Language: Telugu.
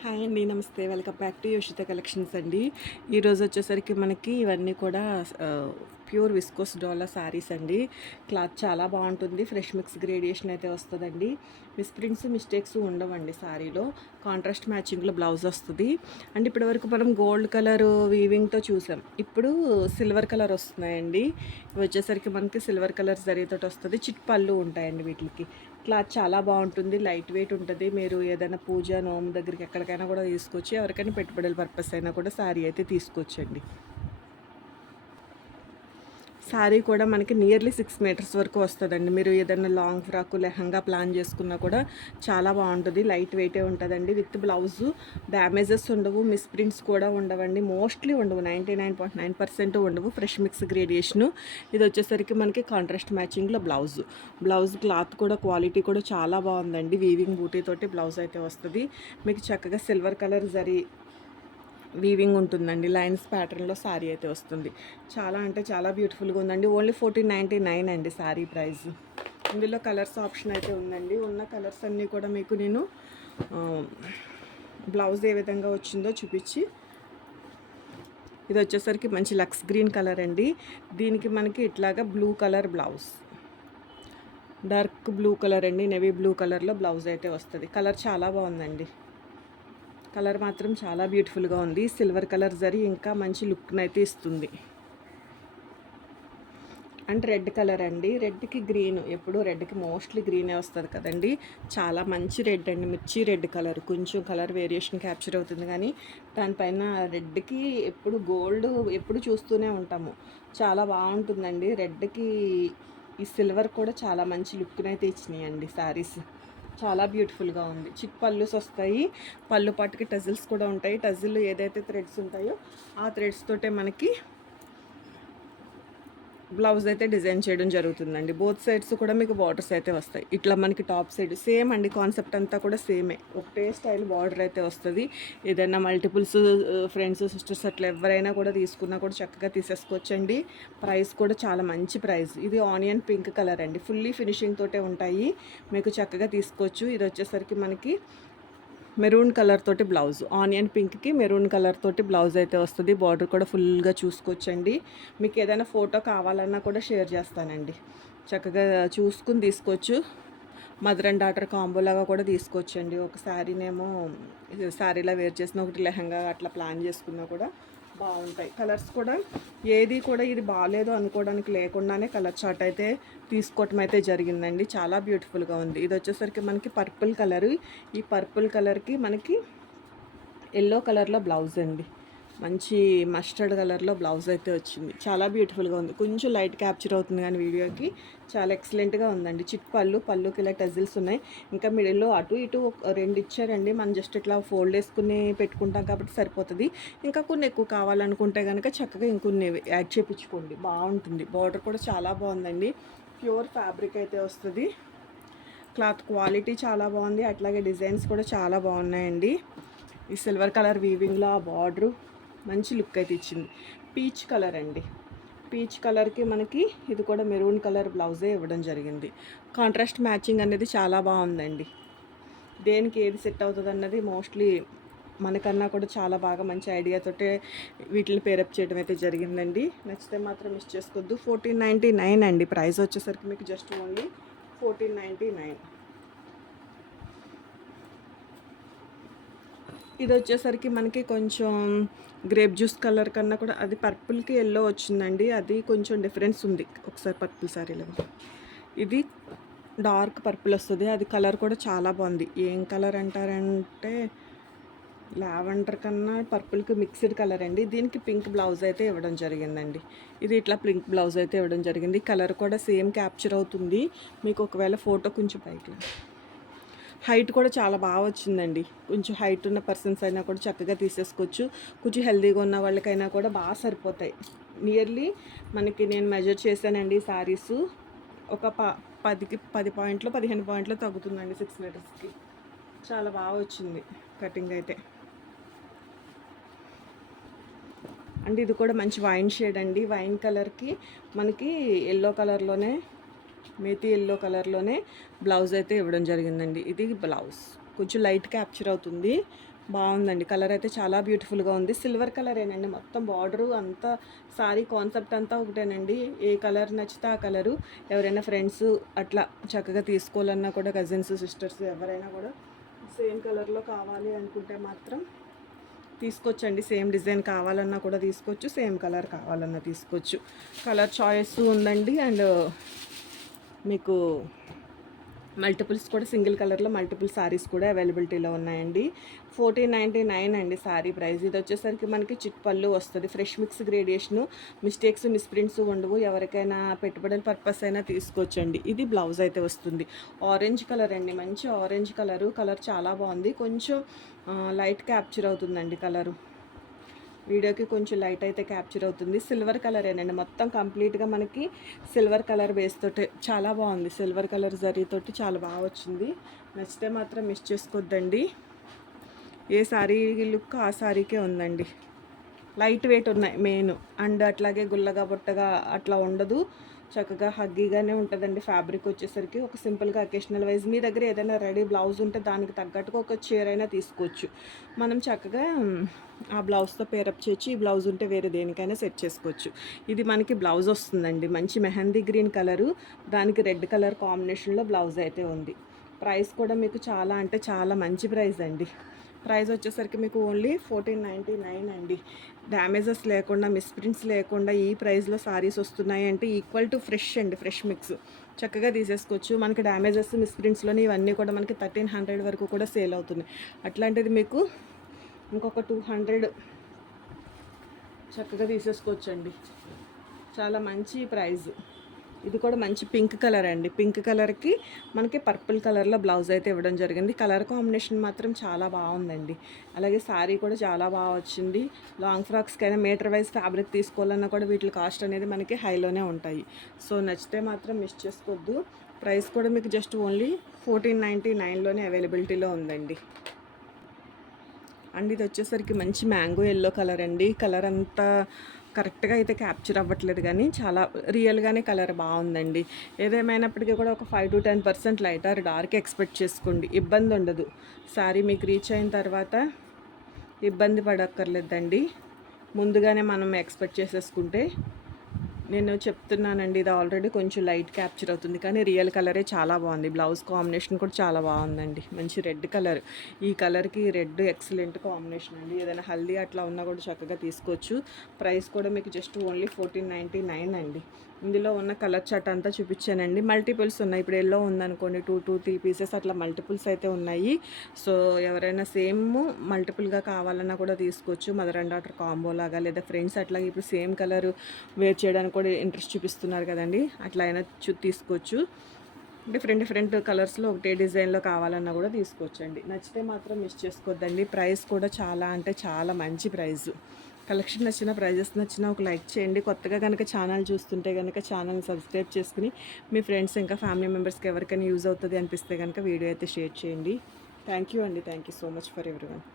హాయ్ అండి. నమస్తే. వెల్కమ్ బ్యాక్ టు యోషిత కలెక్షన్స్ అండి. ఈరోజు వచ్చేసరికి మనకి ఇవన్నీ కూడా ఆహ్, ప్యూర్ విస్కోస్ డోలా శారీస్ అండి. క్లాత్ చాలా బాగుంటుంది. ఫ్రెష్ మిక్స్ గ్రేడియేషన్ అయితే వస్తదండి. మిస్‌ప్రింట్స్, మిస్టేక్స్ ఉండవండి శారీలో. కాంట్రాస్ట్ మ్యాచింగ్‌లో బ్లౌజ్ వస్తది. అండ్ ఇప్పటివరకు మనం గోల్డ్ కలర్ వీవింగ్‌తో చూసాం. ఇప్పుడు సిల్వర్ కలర్ వస్తున్నాయండి. ఇవి వచ్చేసరికి మనకి సిల్వర్ కలర్ జరీతోటి వస్తది. చిట్ పళ్ళు ఉంటాయండి వీటికి. క్లాత్ చాలా బాగుంటుంది. లైట్ వెయిట్ ఉంటది. మీరు ఏదైనా పూజ, నోము దగ్గరికి ఎక్కడికైనా కూడా తీసుకొచ్చి ఎవరికైనా పెట్టుబడుల పర్పస్ అయినా కూడా శారీ అయితే తీసుకోవచ్చండి. శారీ కూడా మనకి నియర్లీ 6 మీటర్స్ వరకు వస్తుందండి. మీరు ఏదైనా లాంగ్ ఫ్రాక్, లెహంగా ప్లాన్ చేసుకున్నా కూడా చాలా బాగుంటుంది. లైట్ వెయిటే ఉంటుందండి. విత్ బ్లౌజు డ్యామేజెస్ ఉండవు, మిస్‌ప్రింట్స్ కూడా ఉండవండి. మోస్ట్లీ ఉండవు. 99.9% ఉండవు. Fresh mix gradation. ఇది వచ్చేసరికి మనకి కాంట్రాస్ట్ మ్యాచింగ్లో బ్లౌజ్ క్లాత్ కూడా క్వాలిటీ కూడా చాలా బాగుందండి. వీవింగ్ బూటీతోటి బ్లౌజ్ అయితే వస్తుంది. మీకు చక్కగా సిల్వర్ కలర్ జరీ వీవింగ్ ఉంటుందండి. లైన్స్ ప్యాటర్న్‌లో శారీ అయితే వస్తుంది. చాలా అంటే చాలా బ్యూటిఫుల్‌గా ఉందండి. ఓన్లీ 1499 అండి శారీ ప్రైస్. ఇందులో కలర్స్ ఆప్షన్ అయితే ఉందండి. ఉన్న కలర్స్ అన్నీ కూడా మీకు నేను బ్లౌజ్ ఏ విధంగా వచ్చిందో చూపించి, ఇది వచ్చేసరికి మంచి లక్స్ గ్రీన్ కలర్ అండి. దీనికి మనకి ఇట్లాగా blue colour blouse, dark blue colour అండి, నేవీ బ్లూ కలర్లో బ్లౌజ్ అయితే వస్తుంది. కలర్ చాలా బాగుందండి. కలర్ మాత్రం చాలా బ్యూటిఫుల్గా ఉంది. సిల్వర్ కలర్ జరీ ఇంకా మంచి లుక్నైతే ఇస్తుంది. అండ్ రెడ్ కలర్ అండి. రెడ్కి గ్రీన్, ఎప్పుడు రెడ్కి మోస్ట్లీ గ్రీనే వస్తుంది కదండి. చాలా మంచి రెడ్ అండి. మిర్చి రెడ్ కలర్, కొంచెం కలర్ వేరియేషన్ క్యాప్చర్ అవుతుంది కానీ దానిపైన రెడ్కి ఎప్పుడు గోల్డ్ ఎప్పుడు చూస్తూనే ఉంటాము. చాలా బాగుంటుందండి. రెడ్కి ఈ సిల్వర్ కూడా చాలా మంచి లుక్నైతే ఇచ్చినాయండి శారీస్. చాలా బ్యూటిఫుల్గా ఉంది. చిక్ పళ్ళుస్ వస్తాయి. పళ్ళు పాటుకి టజిల్స్ కూడా ఉంటాయి. టజిల్ ఏదైతే థ్రెడ్స్ ఉంటాయో ఆ థ్రెడ్స్ తోటే మనకి బ్లౌజ్ అయితే డిజైన్ చేయడం జరుగుతుందండి. బోత్ సైడ్స్ కూడా మీకు బార్డర్స్ అయితే వస్తాయి. ఇట్లా మనకి టాప్ సైడ్ సేమ్ అండి. కాన్సెప్ట్ అంతా కూడా సేమే. ఒకటే స్టైల్ బార్డర్ అయితే వస్తుంది. ఏదైనా మల్టిపుల్స్ ఫ్రెండ్స్, సిస్టర్స్ అట్లా ఎవరైనా కూడా తీసుకున్నా కూడా చక్కగా తీసేసుకోవచ్చండి. ప్రైస్ కూడా చాలా మంచి ప్రైస్. ఇది ఆనియన్ పింక్ కలర్ అండి. ఫుల్లీ ఫినిషింగ్ తోటే ఉంటాయి. మీకు చక్కగా తీసుకోవచ్చు. ఇది వచ్చేసరికి మనకి మెరూన్ కలర్ తోటి బ్లౌజ్, ఆనియన్ పింక్కి మెరూన్ కలర్ తోటి బ్లౌజ్ అయితే వస్తుంది. బార్డర్ కూడా ఫుల్గా చూసుకోవచ్చండి. మీకు ఏదైనా ఫోటో కావాలన్నా కూడా షేర్ చేస్తానండి. చక్కగా చూసుకుని తీసుకోవచ్చు. మదర్ అండ్ డాటర్ కాంబోలాగా కూడా తీసుకోవచ్చండి. ఒక శారీనేమో శారీలా వేర్ చేసిన, ఒకటి లెహంగా అట్లా ప్లాన్ చేసుకున్నా కూడా బాగుంటాయి. కలర్స్ కూడా ఏది కూడా ఇది బాగాలేదు అనుకోవడానికి లేకుండానే కలర్ చార్ట్ అయితే తీసుకోవటం అయితే జరిగిందండి. చాలా బ్యూటిఫుల్గా ఉంది. ఇది వచ్చేసరికి మనకి పర్పుల్ కలరు. ఈ పర్పుల్ కలర్కి మనకి ఎల్లో కలర్లో బ్లౌజ్ అండి. మంచి మస్టర్డ్ కలర్లో బ్లౌజ్ అయితే వచ్చింది. చాలా బ్యూటిఫుల్గా ఉంది. కొంచెం లైట్ క్యాప్చర్ అవుతుంది కానీ వీడియోకి చాలా ఎక్సలెంట్గా ఉందండి. చిట్ పళ్ళుకి ఇలా టజిల్స్ ఉన్నాయి. ఇంకా మిడిల్లో అటు ఇటు రెండు ఇచ్చారండి. మనం జస్ట్ ఇట్లా ఫోల్డ్ వేసుకుని పెట్టుకుంటాం కాబట్టి సరిపోతుంది. ఇంకా కొన్ని ఎక్కువ కావాలనుకుంటే కనుక చక్కగా ఇంకొన్ని యాడ్ చేయించుకోండి. బాగుంటుంది. బార్డర్ కూడా చాలా బాగుందండి. ప్యూర్ ఫ్యాబ్రిక్ అయితే వస్తుంది. క్లాత్ క్వాలిటీ చాలా బాగుంది. అట్లాగే డిజైన్స్ కూడా చాలా బాగున్నాయండి. ఈ సిల్వర్ కలర్ వీవింగ్లో ఆ బార్డరు మంచి లుక్ అయితే ఇచ్చింది. పీచ్ కలర్ అండి. పీచ్ కలర్కి మనకి ఇది కూడా మెరూన్ కలర్ బ్లౌజే ఇవ్వడం జరిగింది. కాంట్రాస్ట్ మ్యాచింగ్ అనేది చాలా బాగుందండి. దేనికి ఏది సెట్ అవుతుంది అన్నది మోస్ట్లీ మనకన్నా కూడా చాలా బాగా మంచి ఐడియాతోటే వీటిని పేరప్ చేయడం అయితే జరిగిందండి. నచ్చితే మాత్రం మిస్ చేసుకోవద్దు. 1499 అండి. ప్రైస్ వచ్చేసరికి మీకు జస్ట్ ఓన్లీ 1499. ఇది వచ్చేసరికి మనకి కొంచెం గ్రేప్ జ్యూస్ కలర్ కన్నా కూడా అది పర్పుల్కి ఎల్లో వచ్చిందండి. అది కొంచెం డిఫరెన్స్ ఉంది. ఒకసారి పర్పుల్ శారీలో ఇది డార్క్ పర్పుల్ వస్తుంది. అది కలర్ కూడా చాలా బాగుంది. ఏం కలర్ అంటారంటే లావెండర్ కన్నా పర్పుల్కి మిక్స్డ్ కలర్ అండి. దీనికి పింక్ బ్లౌజ్ అయితే ఇవ్వడం జరిగిందండి. ఇది ఇట్లా పింక్ బ్లౌజ్ అయితే ఇవ్వడం జరిగింది. కలర్ కూడా సేమ్ క్యాప్చర్ అవుతుంది. మీకు ఒకవేళ ఫోటో కొంచెం పైకి, హైట్ కూడా చాలా బాగా వచ్చిందండి. కొంచెం హైట్ ఉన్న పర్సన్స్ అయినా కూడా చక్కగా తీసేసుకోవచ్చు. కొంచెం హెల్తీగా ఉన్న వాళ్ళకైనా కూడా బాగా సరిపోతాయి. నియర్లీ మనకి నేను మెజర్ చేశానండి శారీస్. ఒక 10 పాయింట్లు 15 పాయింట్లు తగ్గుతుందండి 6 మీటర్స్కి. చాలా బాగా వచ్చింది కటింగ్ అయితే. అండ్ ఇది కూడా మంచి వైన్ షేడ్ అండి. వైన్ కలర్కి మనకి ఎల్లో కలర్లోనే, మేతి ఎల్లో కలర్లోనే బ్లౌజ్ అయితే ఇవ్వడం జరిగిందండి. ఇది బ్లౌజ్ కొంచెం లైట్ క్యాప్చర్ అవుతుంది. బాగుందండి. కలర్ అయితే చాలా బ్యూటిఫుల్‌గా ఉంది. సిల్వర్ కలరేనండి మొత్తం బార్డరు అంతా సారీ కాన్సెప్ట్ అంతా ఒకటేనండి. ఏ కలర్ నచ్చితే ఆ కలరు. ఎవరైనా ఫ్రెండ్స్ అట్లా చక్కగా తీసుకోవాలన్నా కూడా కజిన్స్, సిస్టర్స్ ఎవరైనా కూడా సేమ్ కలర్‌లో కావాలి అనుకుంటే మాత్రం తీసుకోవచ్చండి. సేమ్ డిజైన్ కావాలన్నా కూడా తీసుకోవచ్చు. సేమ్ కలర్ కావాలన్నా తీసుకోవచ్చు. కలర్ చాయిస్ ఉందండి. అండ్ మీకు మల్టిపుల్స్ కూడా సింగిల్ కలర్లో మల్టిపుల్ సారీస్ కూడా అవైలబిలిటీలో ఉన్నాయండి. 1499 అండి సారీ ప్రైస్. ఇది వచ్చేసరికి మనకి చిట్ పళ్ళు వస్తుంది. ఫ్రెష్ మిక్స్ గ్రేడియేషను, మిస్టేక్స్ మిస్ప్రింట్స్ ఉండవు. ఎవరికైనా పెట్టుబడుల పర్పస్ అయినా తీసుకోవచ్చండి. ఇది బ్లౌజ్ అయితే వస్తుంది. ఆరెంజ్ కలర్ అండి, మంచి ఆరెంజ్ కలరు. కలర్ చాలా బాగుంది. కొంచెం లైట్ క్యాప్చర్ అవుతుందండి కలరు. వీడియోకి కొంచెం లైట్ అయితే క్యాప్చర్ అవుతుంది. సిల్వర్ కలరేనండి మొత్తం కంప్లీట్గా మనకి సిల్వర్ కలర్ బేస్ తోటి చాలా బాగుంది. సిల్వర్ కలర్ జరీతోటి చాలా బాగా వచ్చింది. నచ్చితే మాత్రం మిస్ చేసుకోవద్దండి. ఏ శారీ లుక్ ఆ శారీకే ఉందండి. లైట్ వెయిట్ ఉన్నాయి మెయిన్. అండ్ అట్లాగే గుల్లగా బుట్టగా అట్లా ఉండదు. చక్కగా హగ్గీగానే ఉంటుందండి. ఫ్యాబ్రిక్ వచ్చేసరికి ఒక సింపుల్గా అకేషనల్ వైజ్ మీ దగ్గర ఏదైనా రెడీ బ్లౌజ్ ఉంటే దానికి తగ్గట్టుగా ఒక చీర అయినా తీసుకోవచ్చు. మనం చక్కగా ఆ బ్లౌజ్తో పేరప్ చేయొచ్చు. ఈ బ్లౌజ్ ఉంటే వేరే దేనికైనా సెట్ చేసుకోవచ్చు. ఇది మనకి బ్లౌజ్ వస్తుందండి. మంచి మెహందీ గ్రీన్ కలరు, దానికి రెడ్ కలర్ కాంబినేషన్లో బ్లౌజ్ అయితే ఉంది. ప్రైస్ కూడా మీకు చాలా అంటే చాలా మంచి ప్రైస్ అండి. ప్రైస్ వచ్చేసరికి మీకు ఓన్లీ 1499 అండి. డ్యామేజెస్ లేకుండా, మిస్ప్రింట్స్ లేకుండా ఈ ప్రైస్లో సారీస్ వస్తున్నాయి అంటే ఈక్వల్ టు ఫ్రెష్ అండి. ఫ్రెష్ మిక్స్ చక్కగా తీసేసుకోవచ్చు. మనకి డ్యామేజెస్ మిస్ప్రింట్స్లోని ఇవన్నీ కూడా మనకి 1300 వరకు కూడా సేల్ అవుతున్నాయి. అట్లాంటిది మీకు ఇంకొక 200 చక్కగా తీసేసుకోవచ్చండి. చాలా మంచి ప్రైస్. ఇది కూడా మంచి పింక్ కలర్ అండి. పింక్ కలర్కి మనకి పర్పుల్ కలర్లో బ్లౌజ్ అయితే ఇవ్వడం జరిగింది. కలర్ కాంబినేషన్ మాత్రం చాలా బాగుందండి. అలాగే శారీ కూడా చాలా బాగా వచ్చింది. లాంగ్ ఫ్రాక్స్కైనా మీటర్ వైజ్ ఫ్యాబ్రిక్ తీసుకోవాలన్నా కూడా వీటి కాస్ట్ అనేది మనకి హైలోనే ఉంటాయి. సో నచ్చితే మాత్రం మిస్ చేసుకోవద్దు. ప్రైస్ కూడా మీకు జస్ట్ ఓన్లీ 1499లోనే అవైలబిలిటీలో ఉందండి. అండ్ ఇది వచ్చేసరికి మంచి మ్యాంగో ఎల్లో కలర్ అండి. కలర్ అంతా కరెక్ట్గా అయితే క్యాప్చర్ అవ్వట్లేదు కానీ చాలా రియల్గానే కలర్ బాగుందండి. ఏదేమైనప్పటికీ కూడా ఒక 5 to 10% light or dark expect చేసుకోండి. ఇబ్బంది ఉండదు. సారీ మీకు రీచ్ అయిన తర్వాత ఇబ్బంది పడక్కర్లేదండి. ముందుగానే మనం ఎక్స్పెక్ట్ చేసేసుకుంటే. నేను చెప్తున్నానండి, ఇది ఆల్రెడీ కొంచెం లైట్ క్యాప్చర్ అవుతుంది కానీ రియల్ కలరే చాలా బాగుంది. బ్లౌజ్ కాంబినేషన్ కూడా చాలా బాగుందండి. మంచి రెడ్ కలర్. ఈ కలర్కి రెడ్ ఎక్సలెంట్ కాంబినేషన్ అండి. ఏదైనా హల్దీ అట్లా ఉన్నా కూడా చక్కగా తీసుకోవచ్చు. ప్రైస్ కూడా మీకు జస్ట్ ఓన్లీ 1499 అండి. ఇందులో ఉన్న కలర్ చార్ట్ అంతా చూపించానండి. మల్టిపుల్స్ ఉన్నాయి. ఇప్పుడు ఎల్లో ఉందనుకోండి, 2 to 3 పీసెస్ అట్లా మల్టిపుల్స్ అయితే ఉన్నాయి. సో ఎవరైనా సేమ్ మల్టిపుల్గా కావాలన్నా కూడా తీసుకోవచ్చు. మదర్ అండ్ డాటర్ కాంబో లాగా, లేదా ఫ్రెండ్స్ అట్లాగే ఇప్పుడు సేమ్ కలర్ వేర్ చేయడానికి కూడా ఇంట్రెస్ట్ చూపిస్తున్నారు కదండి, అట్లా అయినా తీసుకోవచ్చు. డిఫరెంట్ కలర్స్లో ఒకటే డిజైన్లో కావాలన్నా కూడా తీసుకోవచ్చండి. నచ్చితే మాత్రం మిస్ చేసుకోవద్దండి. ప్రైస్ కూడా చాలా అంటే చాలా మంచి ప్రైస్. కలెక్షన్ నచ్చిన, ప్రైజెస్ నచ్చినా ఒక లైక్ చేయండి. కొత్తగా కనుక ఛానల్ చూస్తుంటే కనుక ఛానల్ని సబ్స్క్రైబ్ చేసుకుని మీ ఫ్రెండ్స్ ఇంకా ఫ్యామిలీ మెంబర్స్కి ఎవరికైనా యూజ్ అవుతుంది అనిపిస్తే కనుక వీడియో అయితే షేర్ చేయండి. థ్యాంక్ యూ అండి. Thank you so much for everyone.